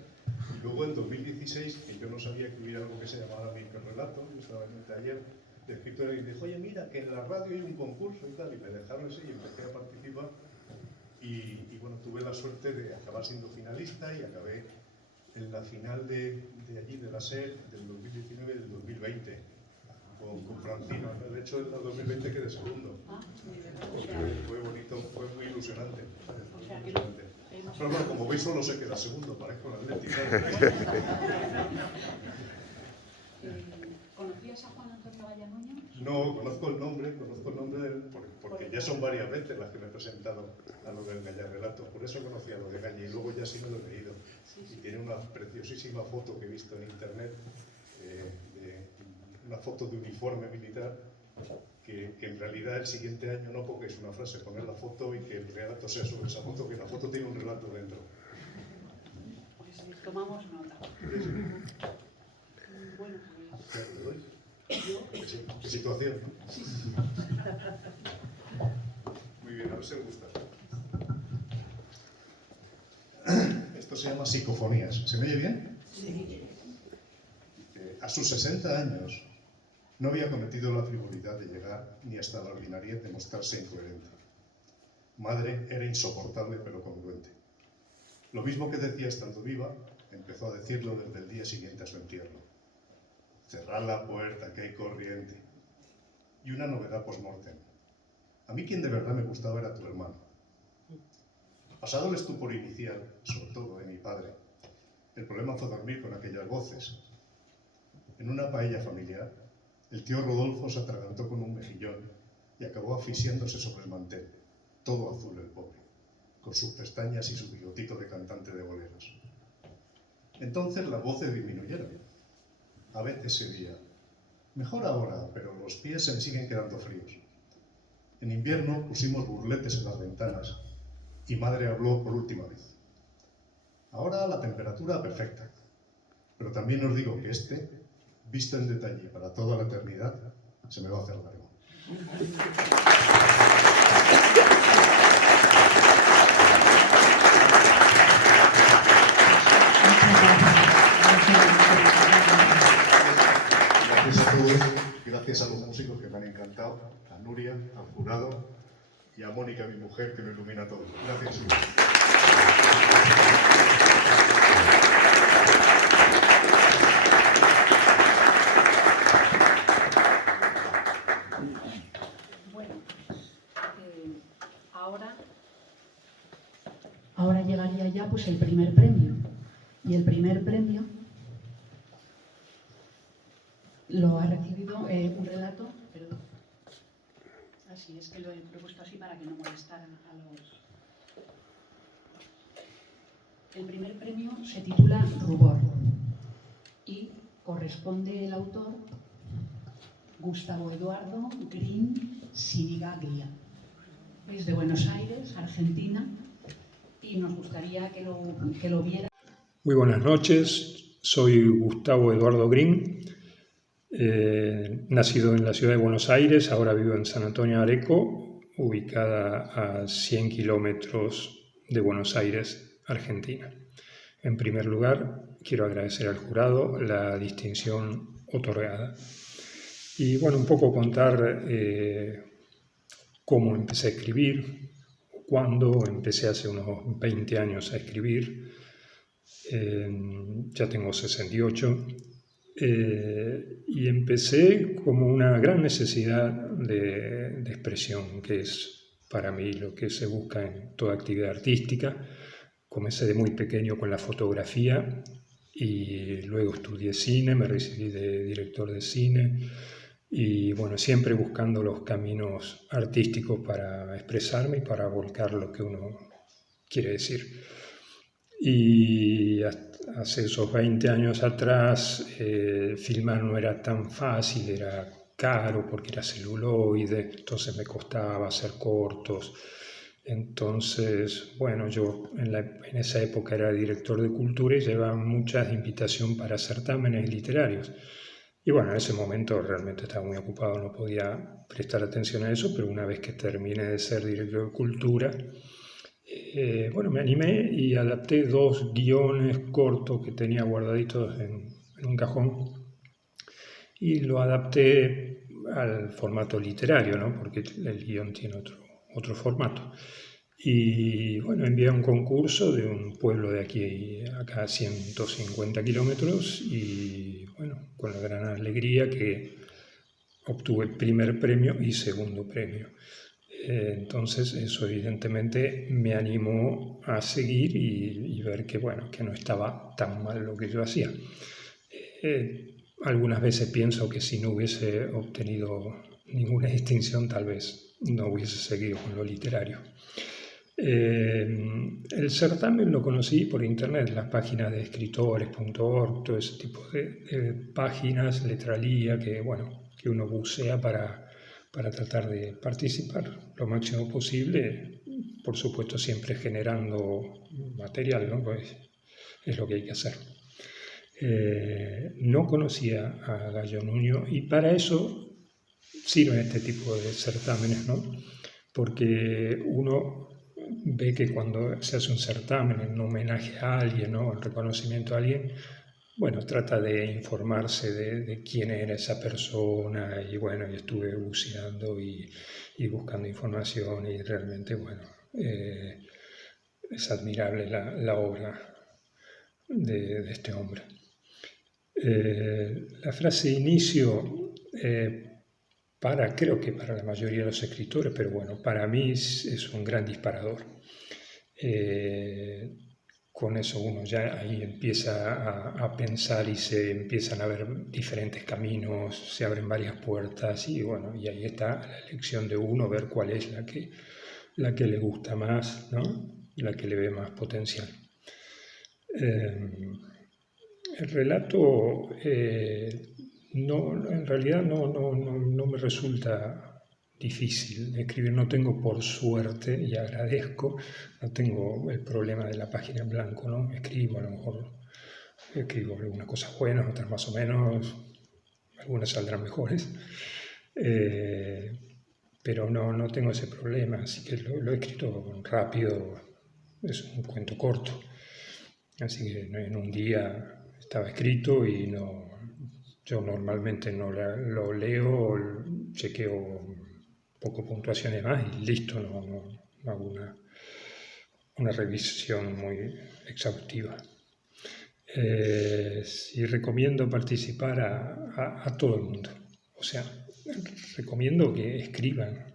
Y luego en 2016, que yo no sabía que hubiera algo que se llamaba microrrelato, yo estaba en el taller de escritura y dijo, oye, mira, que en la radio hay un concurso y tal, y me dejaron ese y empecé a participar. Y bueno, tuve la suerte de acabar siendo finalista, y acabé en la final de allí, de la SER, del 2019 y del 2020, con Francino. De hecho, en el 2020 quedé segundo. Fue bonito, fue muy ilusionante. Pero bueno, como veis, solo se queda segundo, parezco el Atlético. ¿Conocías a Juan Antonio Gallanuño? No, conozco el nombre de él, porque ya son varias veces las que me he presentado a lo del Gallarrelato. Por eso conocía lo de Galle, y luego ya sí me lo he leído. Y tiene una preciosísima foto que he visto en internet, una foto de uniforme militar, que en realidad el siguiente año no pongáis una frase, poner la foto y que el relato sea sobre esa foto, que la foto tiene un relato dentro. Pues tomamos nota. Bueno, pues... ¿Le doy? ¿Qué situación? Sí. Muy bien, a ver si os gusta. Esto se llama psicofonías. ¿Se me oye bien? Sí. A sus 60 años no había cometido la frivolidad de llegar ni hasta la ordinariedad de mostrarse incoherente. Madre era insoportable pero congruente. Lo mismo que decía estando viva, empezó a decirlo desde el día siguiente a su entierro. Cerrad la puerta, que hay corriente. Y una novedad post-mortem. A mí quien de verdad me gustaba era tu hermano. Pasado el estupor inicial, sobre todo de mi padre, el problema fue dormir con aquellas voces. En una paella familiar, el tío Rodolfo se atragantó con un mejillón y acabó asfixiándose sobre el mantel, todo azul el pobre, con sus pestañas y su bigotito de cantante de boleros. Entonces las voces disminuyeron. A veces se oía, mejor ahora, pero los pies se me siguen quedando fríos. En invierno pusimos burletes en las ventanas y madre habló por última vez. Ahora la temperatura perfecta, pero también os digo que visto en detalle para toda la eternidad, se me va a hacer largo. Gracias a todos, gracias a los músicos que me han encantado, a Nuria, al jurado y a Mónica, mi mujer, que me ilumina todo. Gracias. Bueno, ahora llegaría ya pues el primer premio. Y el primer premio lo ha recibido un relato, perdón. Así es que lo he propuesto así para que no molestara a los... El primer premio se titula Rubor y corresponde el autor Gustavo Eduardo Green Sirigaglia. Es de Buenos Aires, Argentina, y nos gustaría que lo viera. Muy buenas noches, soy Gustavo Eduardo Green, nacido en la ciudad de Buenos Aires, ahora vivo en San Antonio de Areco, ubicada a 100 kilómetros de Buenos Aires, Argentina. En primer lugar, quiero agradecer al jurado la distinción otorgada. Y bueno, un poco contar cómo empecé a escribir, cuándo empecé hace unos 20 años a escribir. Ya tengo 68 y empecé como una gran necesidad de expresión, que es para mí lo que se busca en toda actividad artística. Comencé de muy pequeño con la fotografía y luego estudié cine, me recibí de director de cine y bueno, siempre buscando los caminos artísticos para expresarme y para volcar lo que uno quiere decir. Y hace esos 20 años atrás filmar no era tan fácil, era caro porque era celuloide, entonces me costaba hacer cortos. Entonces, bueno, yo en esa época era director de cultura y llevaba muchas invitaciones para certámenes literarios. Y bueno, en ese momento realmente estaba muy ocupado, no podía prestar atención a eso, pero una vez que terminé de ser director de cultura, bueno, me animé y adapté 2 guiones cortos que tenía guardaditos en un cajón y lo adapté al formato literario, ¿no? Porque el guión tiene otro formato. Y bueno, envié a un concurso de un pueblo de aquí, acá a 150 kilómetros y bueno, con la gran alegría que obtuve el primer premio y segundo premio. Entonces eso evidentemente me animó a seguir y ver que, bueno, que no estaba tan mal lo que yo hacía. Algunas veces pienso que si no hubiese obtenido ninguna distinción tal vez no hubiese seguido con lo literario. El certamen lo conocí por internet, las páginas de escritores.org, todo ese tipo de páginas, letralía, que, bueno, que uno bucea para tratar de participar lo máximo posible, por supuesto siempre generando material, ¿no? Pues es lo que hay que hacer. No conocía a Gallo Nuño y para eso sirven este tipo de certámenes, ¿no? Porque uno ve que cuando se hace un certamen en homenaje a alguien, ¿no? En reconocimiento a alguien, bueno, trata de informarse de quién era esa persona y bueno, y estuve buceando y buscando información y realmente, bueno, es admirable la obra de este hombre. La frase de inicio, creo que para la mayoría de los escritores, pero bueno, para mí es un gran disparador. Con eso uno ya ahí empieza a pensar y se empiezan a ver diferentes caminos, se abren varias puertas y bueno, y ahí está la elección de uno, ver cuál es la que le gusta más, ¿no? La que le ve más potencial. El relato en realidad no me resulta difícil. Escribir no tengo, por suerte, y agradezco, no tengo el problema de la página en blanco, ¿no? Escribo, a lo mejor escribo algunas cosas buenas, otras más o menos, algunas saldrán mejores, pero no tengo ese problema, así que lo he escrito rápido, es un cuento corto, así que en un día estaba escrito y no, yo normalmente no lo leo, chequeo poco puntuaciones más y listo, no hago una revisión muy exhaustiva. Sí, recomiendo participar a todo el mundo, o sea, recomiendo que escriban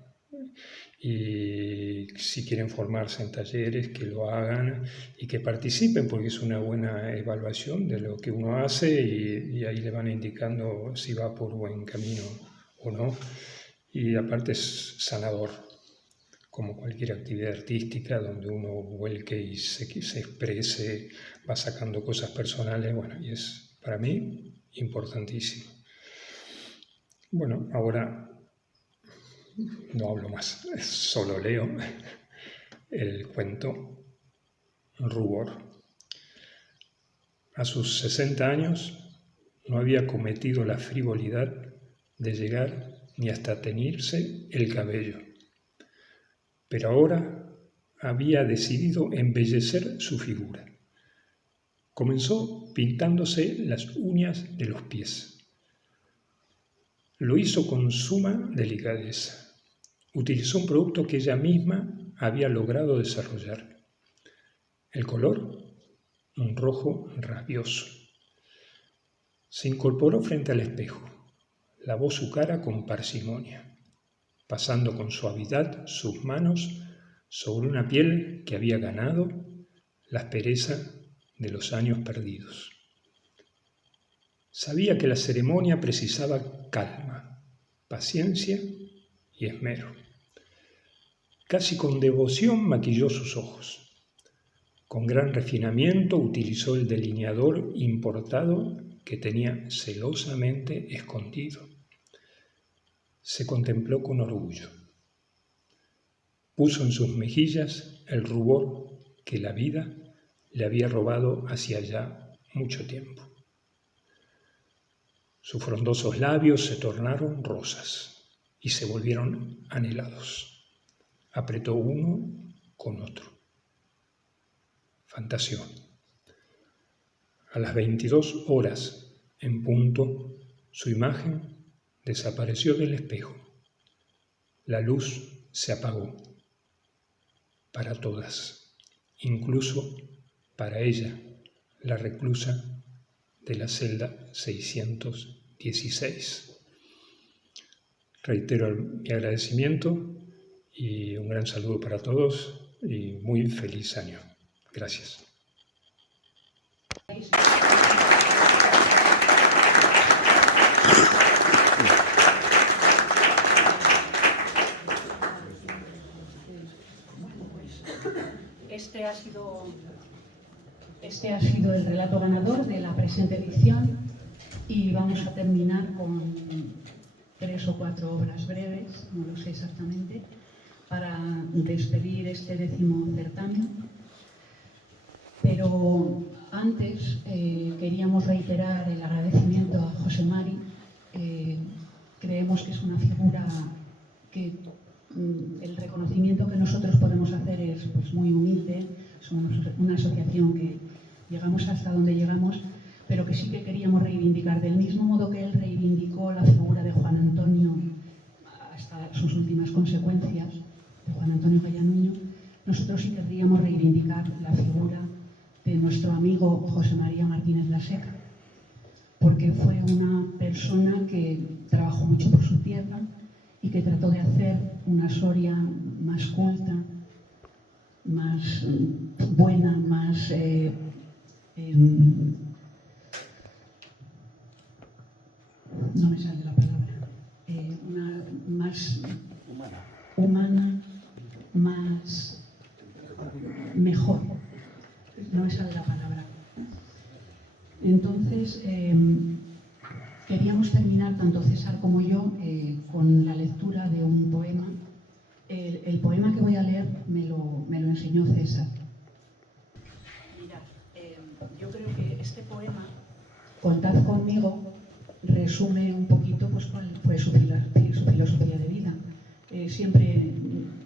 y si quieren formarse en talleres, que lo hagan y que participen, porque es una buena evaluación de lo que uno hace y ahí le van indicando si va por buen camino o no. Y aparte es sanador, como cualquier actividad artística donde uno vuelque y se exprese, va sacando cosas personales, bueno, y es para mí importantísimo. Bueno, ahora no hablo más, solo leo el cuento Rubor. A sus 60 años no había cometido la frivolidad de llegar ni hasta teñirse el cabello, pero ahora había decidido embellecer su figura. Comenzó pintándose las uñas de los pies. Lo hizo con suma delicadeza. Utilizó un producto que ella misma había logrado desarrollar. El color, un rojo rabioso. Se incorporó frente al espejo. Lavó su cara con parsimonia, pasando con suavidad sus manos sobre una piel que había ganado la aspereza de los años perdidos. Sabía que la ceremonia precisaba calma, paciencia y esmero. Casi con devoción maquilló sus ojos. Con gran refinamiento utilizó el delineador importado que tenía celosamente escondido. Se contempló con orgullo. Puso en sus mejillas el rubor que la vida le había robado hacía ya mucho tiempo. Sus frondosos labios se tornaron rosas y se volvieron anhelados. Apretó uno con otro. Fantaseó. A las 22 horas en punto, su imagen desapareció del espejo. La luz se apagó. Para todas, incluso para ella, la reclusa de la celda 616. Reitero mi agradecimiento y un gran saludo para todos y muy feliz año. Gracias. Este ha sido el relato ganador de la presente edición y vamos a terminar con 3 o 4 obras breves, no lo sé exactamente, para despedir este 10º certamen. Pero antes queríamos reiterar el agradecimiento a José Mari. Creemos que es una figura que el reconocimiento que nosotros podemos hacer es pues, muy humilde. Somos una asociación que llegamos hasta donde llegamos, pero que sí que queríamos reivindicar, del mismo modo que él reivindicó la figura de Juan Antonio hasta sus últimas consecuencias, de Juan Antonio Gaya Nuño. Nosotros sí querríamos reivindicar la figura de nuestro amigo José María Martínez Laseca, porque fue una persona que trabajó mucho por su tierra y que trató de hacer una Soria más culta, más buena, más no me sale la palabra, más humana, más mejor, no me sale la palabra. Entonces queríamos terminar, tanto César como yo, con la lectura de un poema me lo enseñó César. Mirad, yo creo que este poema, Contad conmigo, resume un poquito pues, cuál fue su filosofía de vida. Siempre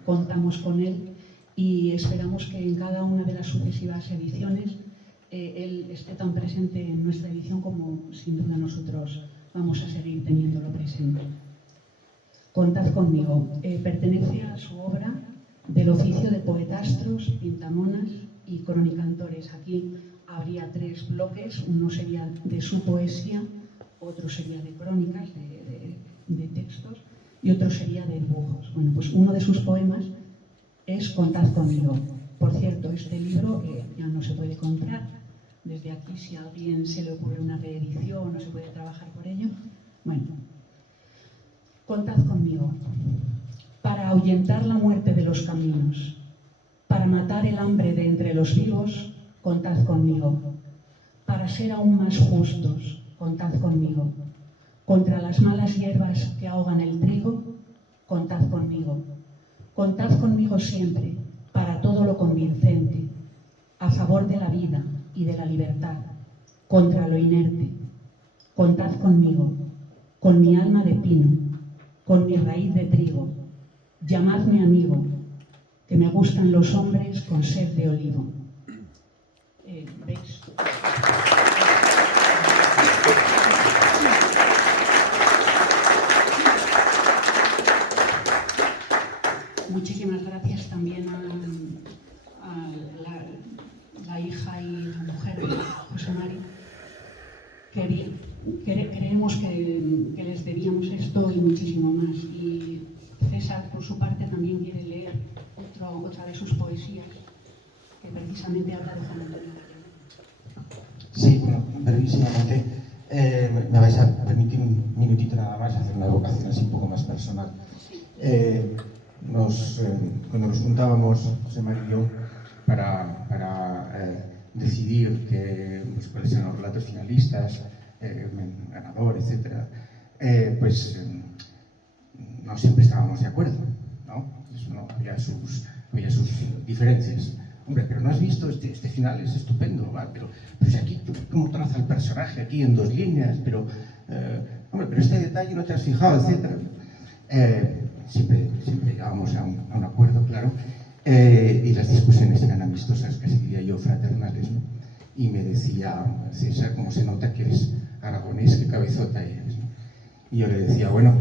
contamos con él y esperamos que en cada una de las sucesivas ediciones él esté tan presente en nuestra edición como sin duda nosotros vamos a seguir teniéndolo presente. Contad conmigo. Pertenece a su obra del oficio de poetastros, pintamonas y cronicantores. Aquí habría 3 bloques, uno sería de su poesía, otro sería de crónicas, de textos, y otro sería de dibujos. Bueno, pues uno de sus poemas es Contad conmigo. Por cierto, este libro ya no se puede comprar. Desde aquí, si a alguien se le ocurre una reedición o se puede trabajar por ello, bueno. Contad conmigo. Para ahuyentar la muerte de los caminos, para matar el hambre de entre los vivos, contad conmigo. Para ser aún más justos, contad conmigo. Contra las malas hierbas que ahogan el trigo, contad conmigo. Contad conmigo siempre, para todo lo convincente, a favor de la vida y de la libertad, contra lo inerte. Contad conmigo, con mi alma de pino, con mi raíz de trigo. Llamadme amigo, que me gustan los hombres con sed de olivo. ¿Veis? Muchísimas gracias también a la hija y la mujer de José Mari. Creemos que les debíamos esto y muchísimo más. Y César, por su parte, también quiere leer otra de sus poesías, que precisamente habla de Juan Antonio Galleno. Sí, bueno, brevísimamente, me vais a permitir un minutito nada más hacer una evocación así un poco más personal. Cuando nos juntábamos, José Mari y yo, para decidir cuáles eran los relatos finalistas, ganador, etc., no siempre estábamos de acuerdo, ¿no? Había sus diferencias. Hombre, pero no has visto, este final es estupendo, ¿vale? Pero si aquí, ¿cómo traza el personaje aquí en 2 líneas? Pero este detalle no te has fijado, etc. Siempre llegábamos a un acuerdo, claro, y las discusiones eran amistosas, casi diría yo fraternales, ¿no? Y me decía, César, ¿cómo se nota que eres aragonés? ¿Qué cabezota eres? ¿No? Y yo le decía, bueno,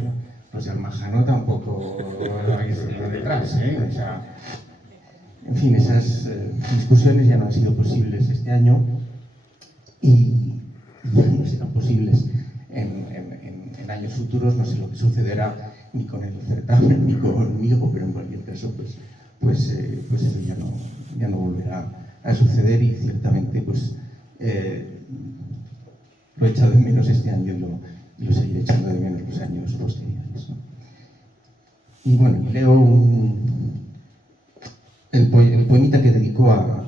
los de Almajano tampoco hay detrás, ¿eh? O sea, en fin, esas discusiones ya no han sido posibles este año y ya no serán posibles en años futuros. No sé lo que sucederá ni con el certamen ni conmigo, pero en cualquier caso, pues eso ya no volverá a suceder y ciertamente lo he echado de menos este año y lo seguiré echando de menos los años posteriores, ¿no? Y bueno, leo el poemita que dedicó a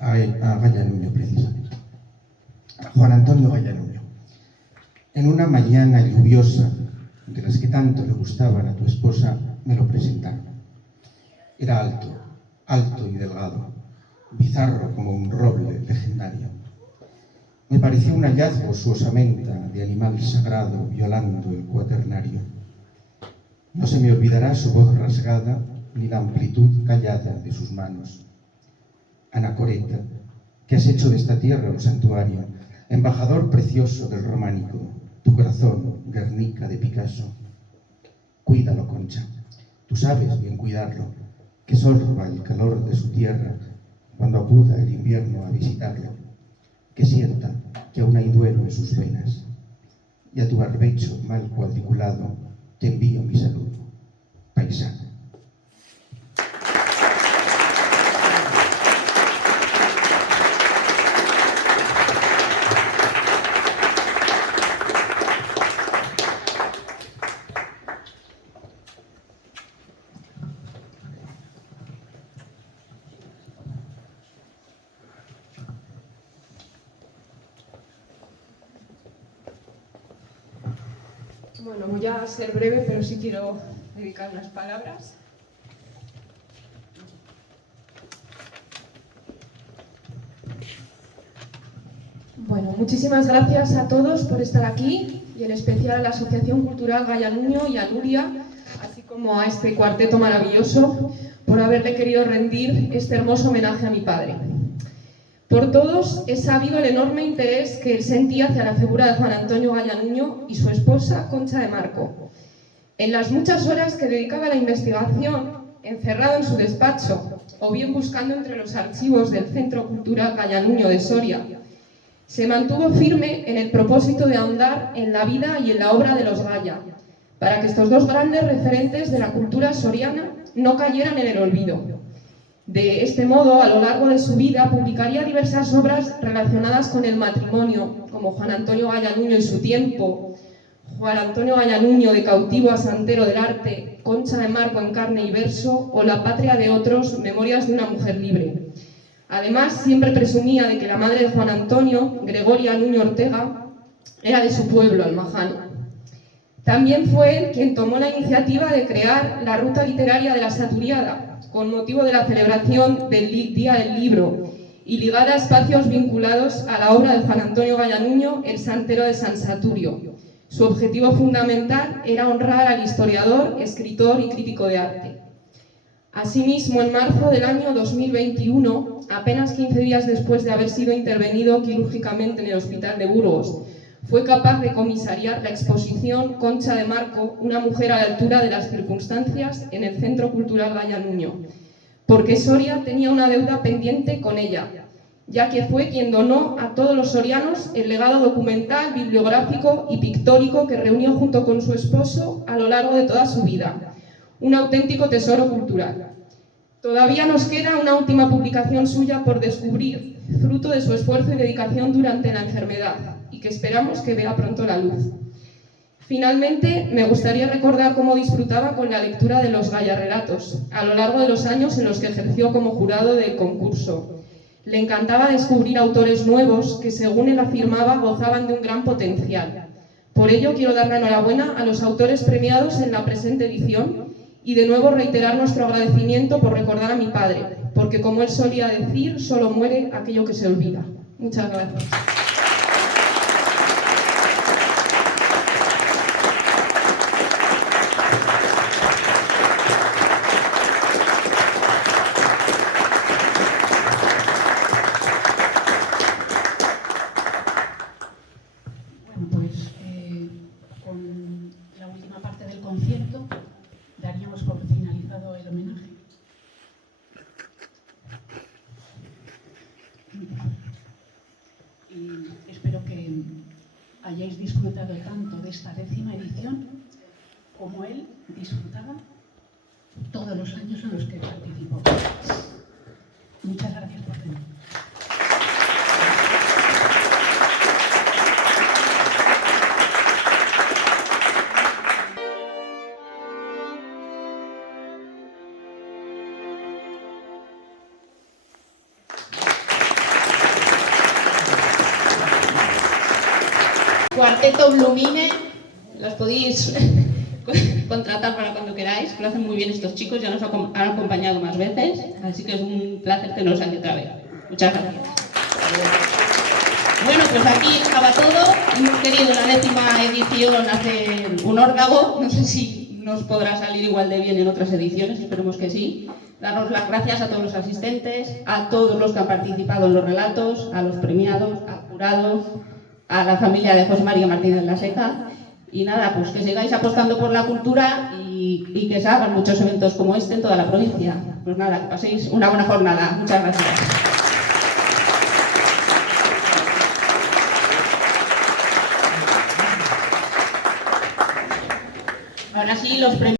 Gallanuño, precisamente, a Juan Antonio Gallanuño. En una mañana lluviosa, de las que tanto le gustaban a tu esposa, me lo presentaron. Era alto y delgado, bizarro como un roble legendario. Me pareció un hallazgo su osamenta de animal sagrado violando el cuaternario. No se me olvidará su voz rasgada ni la amplitud callada de sus manos. Anacoreta, que has hecho de esta tierra un santuario, embajador precioso del románico, tu corazón, Guernica de Picasso. Cuídalo, Concha, tú sabes bien cuidarlo, que sorba el calor de su tierra cuando acuda el invierno a visitarlo, que sienta que aún hay duelo en sus venas. Y a tu barbecho mal cuadriculado te envío mi salud, paisano. Bueno, voy a ser breve, pero sí quiero dedicar unas palabras. Bueno, muchísimas gracias a todos por estar aquí y en especial a la Asociación Cultural Gaya Nuño y a Nuria, así como a este cuarteto maravilloso, por haberle querido rendir este hermoso homenaje a mi padre. Por todos es sabido el enorme interés que él sentía hacia la figura de Juan Antonio Gaya Nuño y su esposa Concha de Marco. En las muchas horas que dedicaba a la investigación, encerrado en su despacho o bien buscando entre los archivos del Centro Cultural Gaya Nuño de Soria, se mantuvo firme en el propósito de ahondar en la vida y en la obra de los Gaya, para que estos dos grandes referentes de la cultura soriana no cayeran en el olvido. De este modo, a lo largo de su vida, publicaría diversas obras relacionadas con el matrimonio, como Juan Antonio Gaya Nuño y su tiempo, Juan Antonio Gaya Nuño de cautivo a santero del arte, Concha de Marco en carne y verso, o La patria de otros, memorias de una mujer libre. Además, siempre presumía de que la madre de Juan Antonio, Gregoria Nuño Ortega, era de su pueblo, Almajano. También fue él quien tomó la iniciativa de crear la ruta literaria de la Saturiada, con motivo de la celebración del Día del Libro, y ligada a espacios vinculados a la obra de Juan Antonio Gaya Nuño, el santero de San Saturio. Su objetivo fundamental era honrar al historiador, escritor y crítico de arte. Asimismo, en marzo del año 2021, apenas 15 días después de haber sido intervenido quirúrgicamente en el hospital de Burgos, fue capaz de comisariar la exposición Concha de Marco, una mujer a la altura de las circunstancias, en el Centro Cultural Gaya Nuño, porque Soria tenía una deuda pendiente con ella, ya que fue quien donó a todos los sorianos el legado documental, bibliográfico y pictórico que reunió junto con su esposo a lo largo de toda su vida. Un auténtico tesoro cultural. Todavía nos queda una última publicación suya por descubrir, fruto de su esfuerzo y dedicación durante la enfermedad, y que esperamos que vea pronto la luz. Finalmente, me gustaría recordar cómo disfrutaba con la lectura de los Gaya Relatos, a lo largo de los años en los que ejerció como jurado del concurso. Le encantaba descubrir autores nuevos que, según él afirmaba, gozaban de un gran potencial. Por ello, quiero dar la enhorabuena a los autores premiados en la presente edición y de nuevo reiterar nuestro agradecimiento por recordar a mi padre, porque como él solía decir, solo muere aquello que se olvida. Muchas gracias. Bueno, pues con la última parte del concierto daríamos por finalizado el homenaje. Y espero que hayáis disfrutado tanto de esta 10ª edición como él disfrutaba todos los años en los que participó. Muchas gracias por venir. Cuarteto Blumine, los podéis contratar para cuando queráis, que lo hacen muy bien estos chicos, ya nos han acompañado más veces, así que es un placer tenerlos aquí otra vez. Muchas gracias. Bueno, pues aquí acaba todo. Hemos querido la 10ª edición hacer un órdago, no sé si nos podrá salir igual de bien en otras ediciones, esperemos que sí. Daros las gracias a todos los asistentes, a todos los que han participado en los relatos, a los premiados, a jurados, a la familia de José María Martínez La Seca, y nada, pues que sigáis apostando por la cultura y que se hagan muchos eventos como este en toda la provincia. Pues nada, que paséis una buena jornada. Muchas gracias. Ahora sí, los premios.